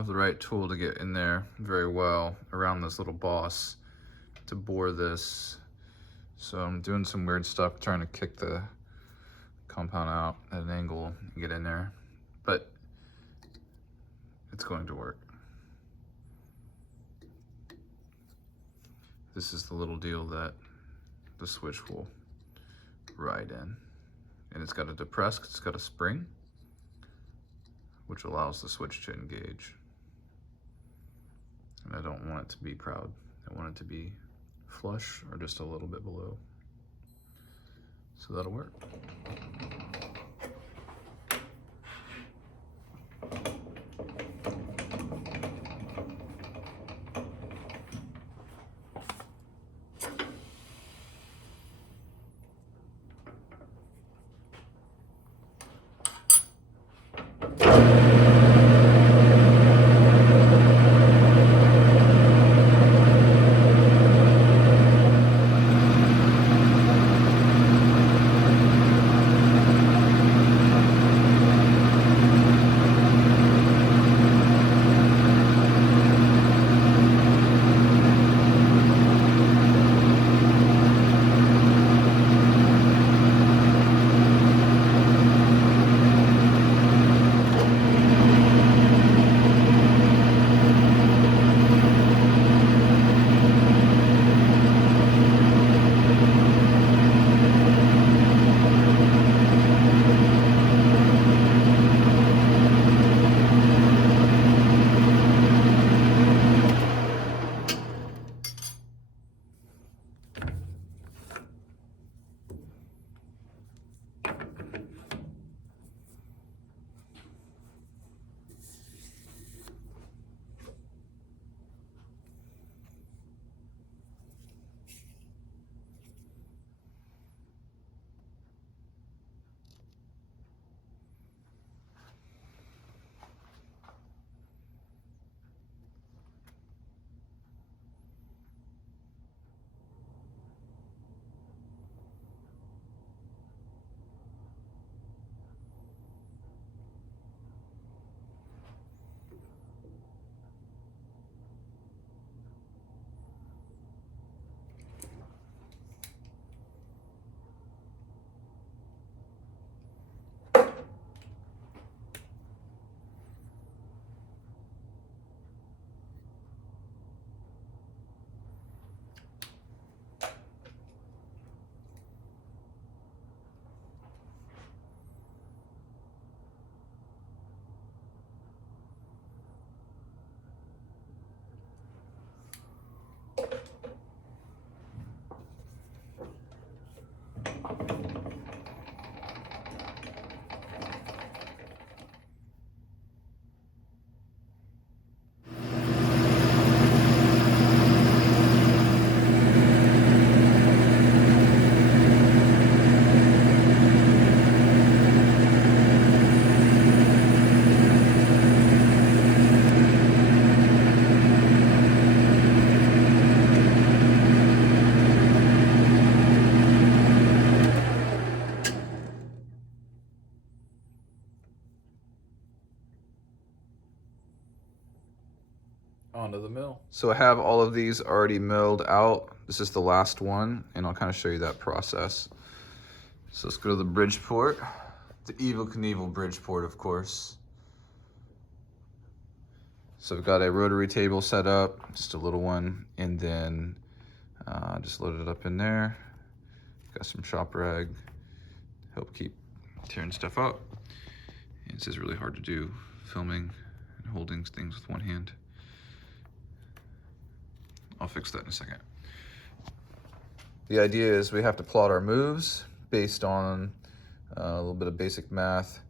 have the right tool to get in there very well around this little boss to bore this. So I'm doing some weird stuff, trying to kick the compound out at an angle and get in there, but it's going to work. This is the little deal that the switch will ride in. And it's got a depress, it's got a spring, which allows the switch to engage. And I don't want it to be proud. I want it to be flush or just a little bit below. So that'll work. Onto the mill. So I have all of these already milled out. This is the last one, and I'll kind of show you that process. So let's go to the Bridgeport, the Evel Knievel Bridgeport, of course. So I've got a rotary table set up, just a little one, and then just load it up in there. Got some shop rag, help keep tearing stuff up. And this is really hard to do, filming and holding things with one hand. I'll fix that in a second. The idea is we have to plot our moves based on a little bit of basic math,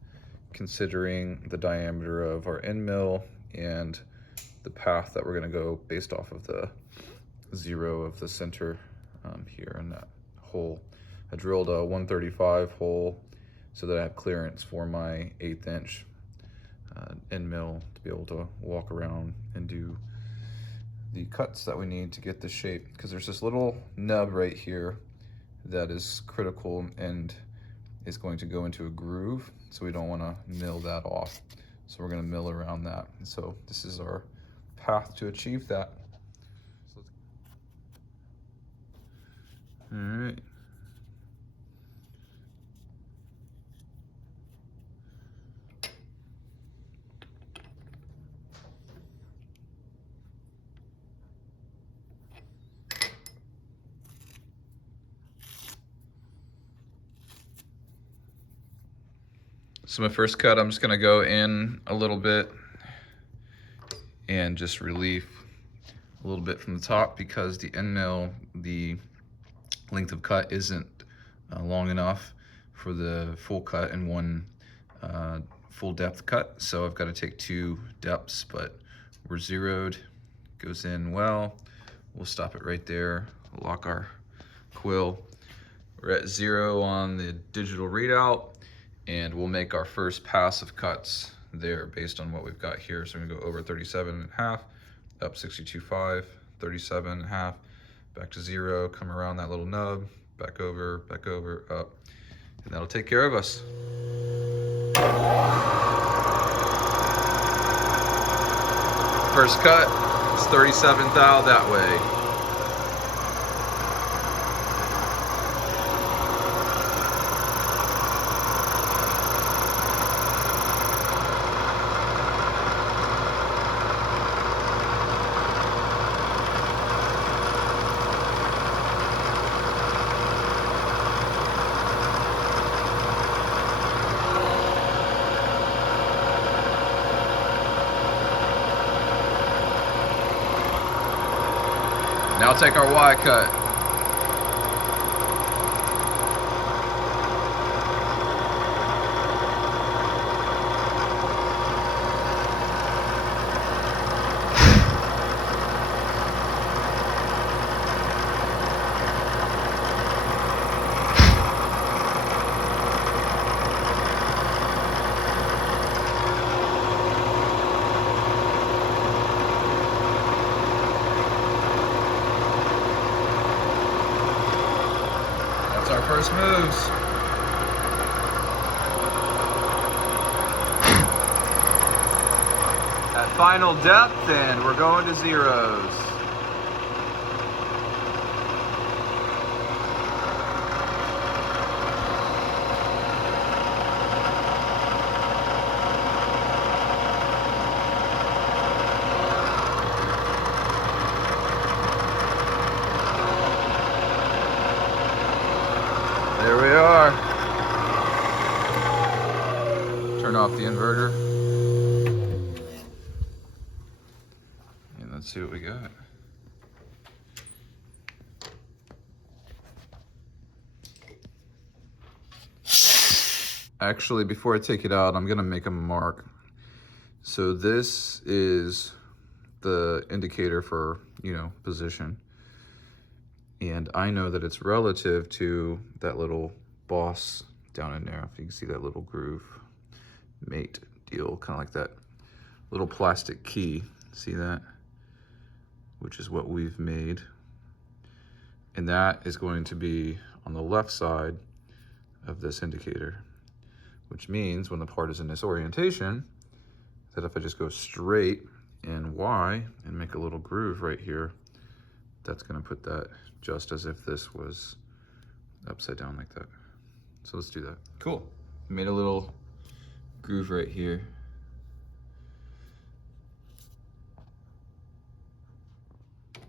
considering the diameter of our end mill and the path that we're gonna go based off of the 0 of the center here in that hole. I drilled a 135 hole so that I have clearance for my 1/8 inch end mill to be able to walk around and do the cuts that we need to get the shape, because there's this little nub right here that is critical and is going to go into a groove, so we don't want to mill that off. So we're gonna mill around that. And so this is our path to achieve that. All right. So my first cut, I'm just gonna go in a little bit and just relief a little bit from the top, because the end mill, the length of cut isn't long enough for the full cut in one full depth cut. So I've got to take 2 depths, but we're zeroed, goes in well. We'll stop it right there, lock our quill. We're at 0 on the digital readout, and we'll make our first pass of cuts there based on what we've got here. So I'm gonna go over 37.5, up 62.5, 37.5, back to 0, come around that little nub, back over, up, and that'll take care of us. First cut, it's 37 thou that way. Now take our Y cut. Our first moves. At final depth, and we're going to zeros. There we are. Turn off the inverter. And let's see what we got. Actually, before I take it out, I'm gonna make a mark. So this is the indicator for, position. And I know that it's relative to that little boss down in there. If you can see that little groove mate deal, kind of like that little plastic key. See that? Which is what we've made. And that is going to be on the left side of this indicator, which means when the part is in this orientation, that if I just go straight in Y and make a little groove right here, that's gonna put that just as if this was upside down like that. So let's do that. Cool. Made a little groove right here.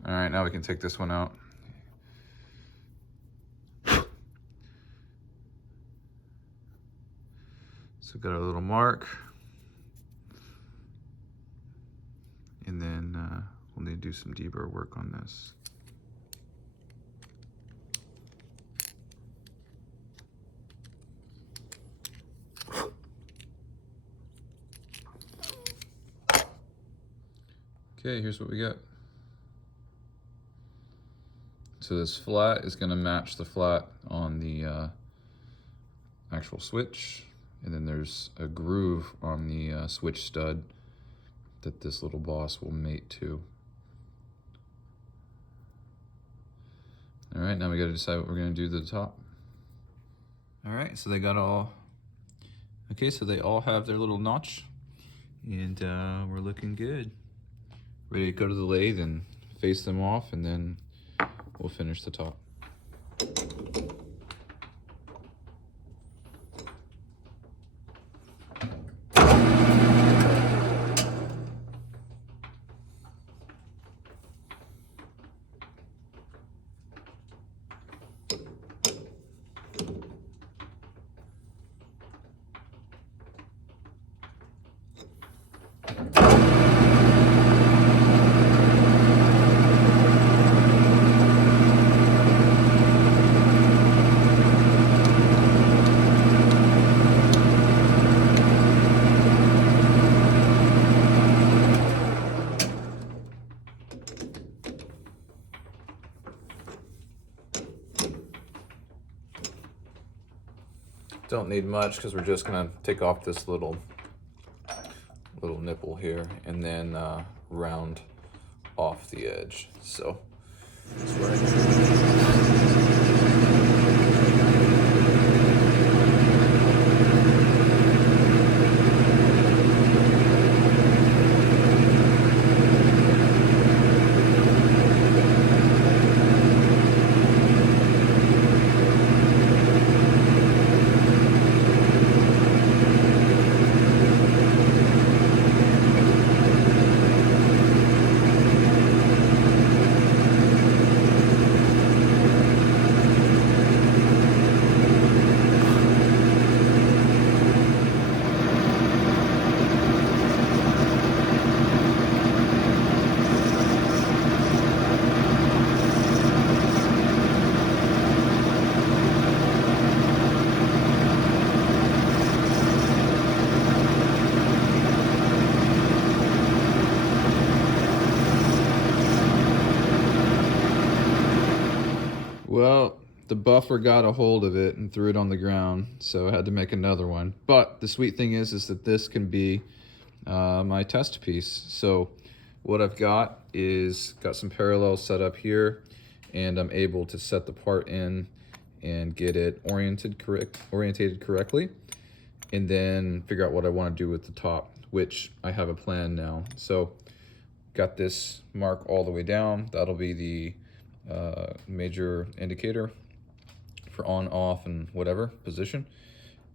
All right, now we can take this one out. So got our little mark. And then we'll need to do some deburr work on this. Okay, here's what we got. So this flat is gonna match the flat on the actual switch. And then there's a groove on the switch stud that this little boss will mate to. All right, now we gotta decide what we're gonna do to the top. All right, so they got all, okay, so they all have their little notch And we're looking good. Ready to go to the lathe and face them off, and then we'll finish the top. Don't need much because we're just gonna take off this little nipple here and then round off the edge. So that's what I do. Well, the buffer got a hold of it and threw it on the ground, so I had to make another one. But the sweet thing is that this can be my test piece. So what I've got is got some parallels set up here, and I'm able to set the part in and get it oriented correctly, and then figure out what I want to do with the top, which I have a plan now. So got this mark all the way down. That'll be the major indicator for on, off, and whatever position.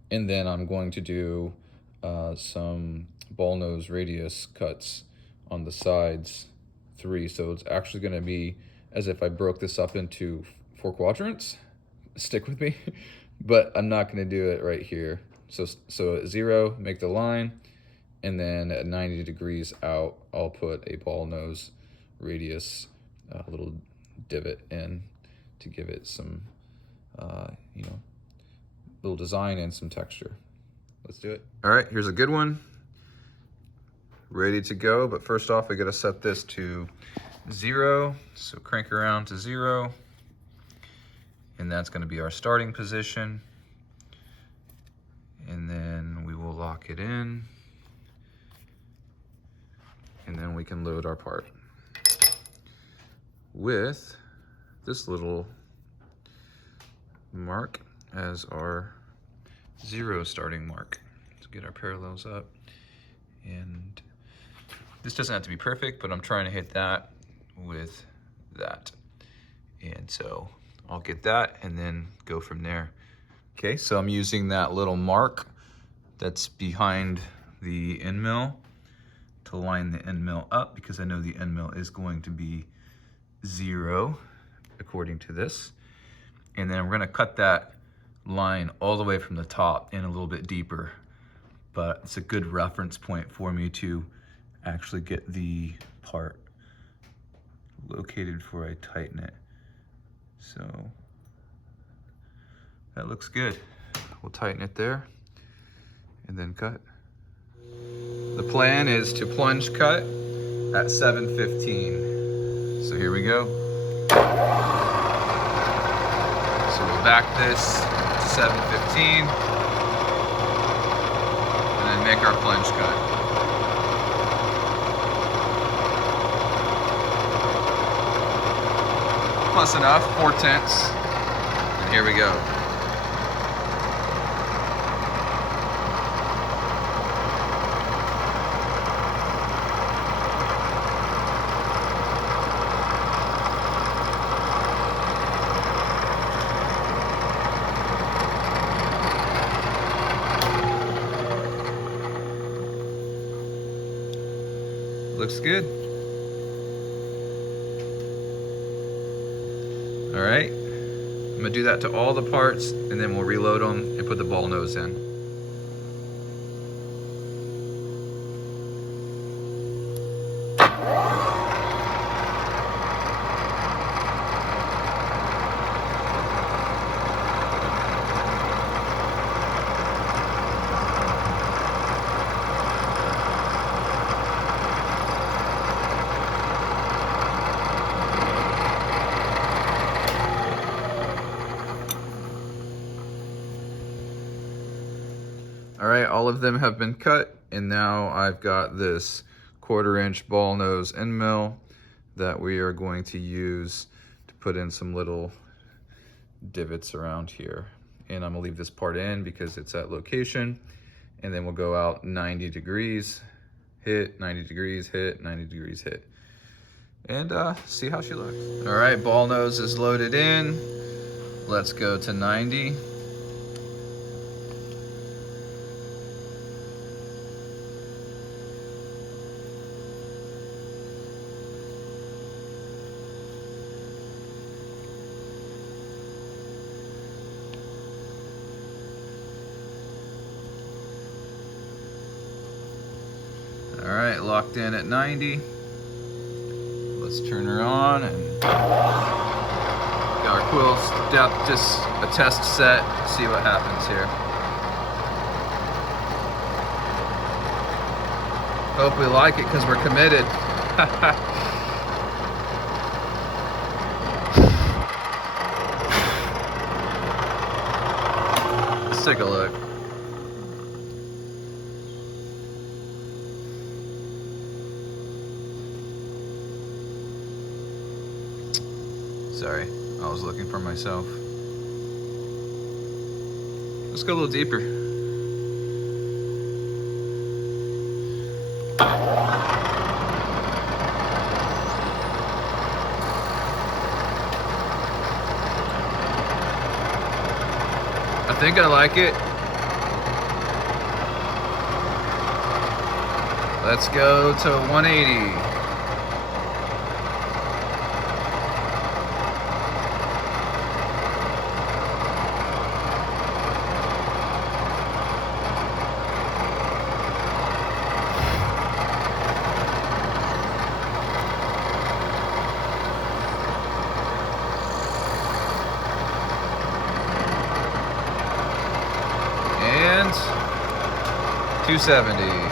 And then I'm going to do some ball nose radius cuts on the sides, 3. So it's actually going to be as if I broke this up into 4 quadrants. Stick with me. But I'm not going to do it right here. So at 0, make the line, and then at 90 degrees out, I'll put a ball nose radius, little divot in to give it some, little design and some texture. Let's do it. All right, here's a good one. Ready to go, but first off, we gotta set this to 0. So crank around to 0. And that's gonna be our starting position. And then we will lock it in. And then we can load our part with this little mark as our 0 starting mark. Let's get our parallels up. And this doesn't have to be perfect, but I'm trying to hit that with that. And so I'll get that and then go from there. Okay, so I'm using that little mark that's behind the end mill to line the end mill up, because I know the end mill is going to be 0 according to this. And then we're gonna cut that line all the way from the top in a little bit deeper, but it's a good reference point for me to actually get the part located before I tighten it. So that looks good. We'll tighten it there and then cut. The plan is to plunge cut at 7:15. So here we go. So we'll back this to 7:15 and then make our plunge cut. Close enough, 4/10. And here we go. Looks good. All right, I'm gonna do that to all the parts, and then we'll reload them and put the ball nose in. All right, all of them have been cut, and now I've got this 1/4-inch ball nose end mill that we are going to use to put in some little divots around here. And I'm gonna leave this part in because it's at location, and then we'll go out 90 degrees, hit, 90 degrees, hit, 90 degrees, hit, and see how she looks. All right, ball nose is loaded in. Let's go to 90. All right, locked in at 90. Let's turn her on and got our quill depth, just a test set, see what happens here. Hope we like it because we're committed. Let's take a look. Sorry, I was looking for myself. Let's go a little deeper. I think I like it. Let's go to 180. And 270.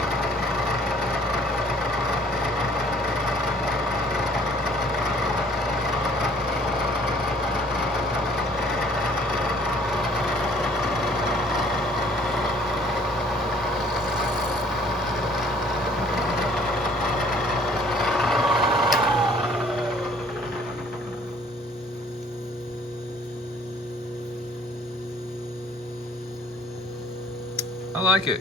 I like it.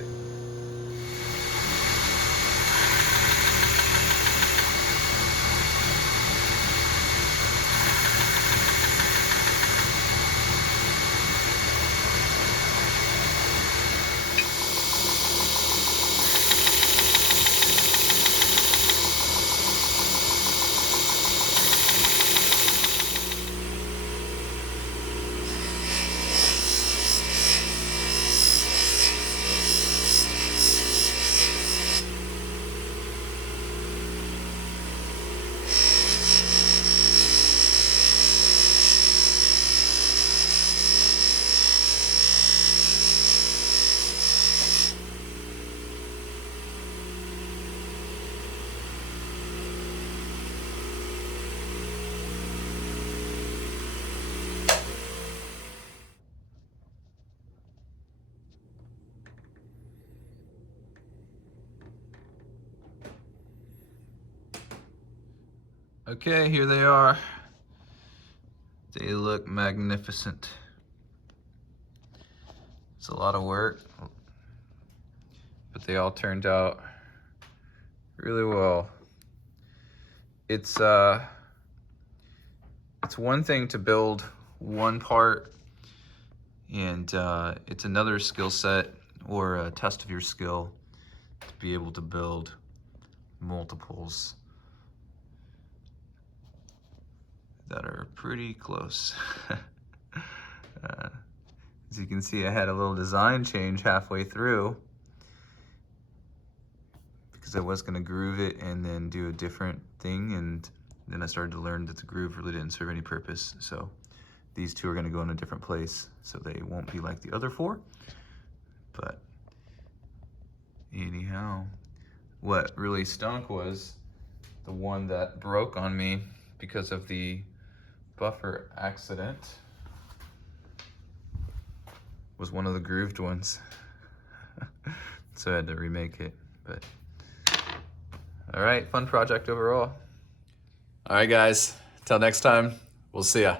Okay, here they are. They look magnificent. It's a lot of work, but they all turned out really well. It's one thing to build one part, and it's another skill set or a test of your skill to be able to build multiples that are pretty close. As you can see, I had a little design change halfway through because I was gonna groove it and then do a different thing, and then I started to learn that the groove really didn't serve any purpose. So these two are gonna go in a different place, so they won't be like the other four. But anyhow, what really stunk was the one that broke on me because of the buffer accident was one of the grooved ones. So I had to remake it, but all right, fun project overall. All right, guys, till next time, we'll see ya.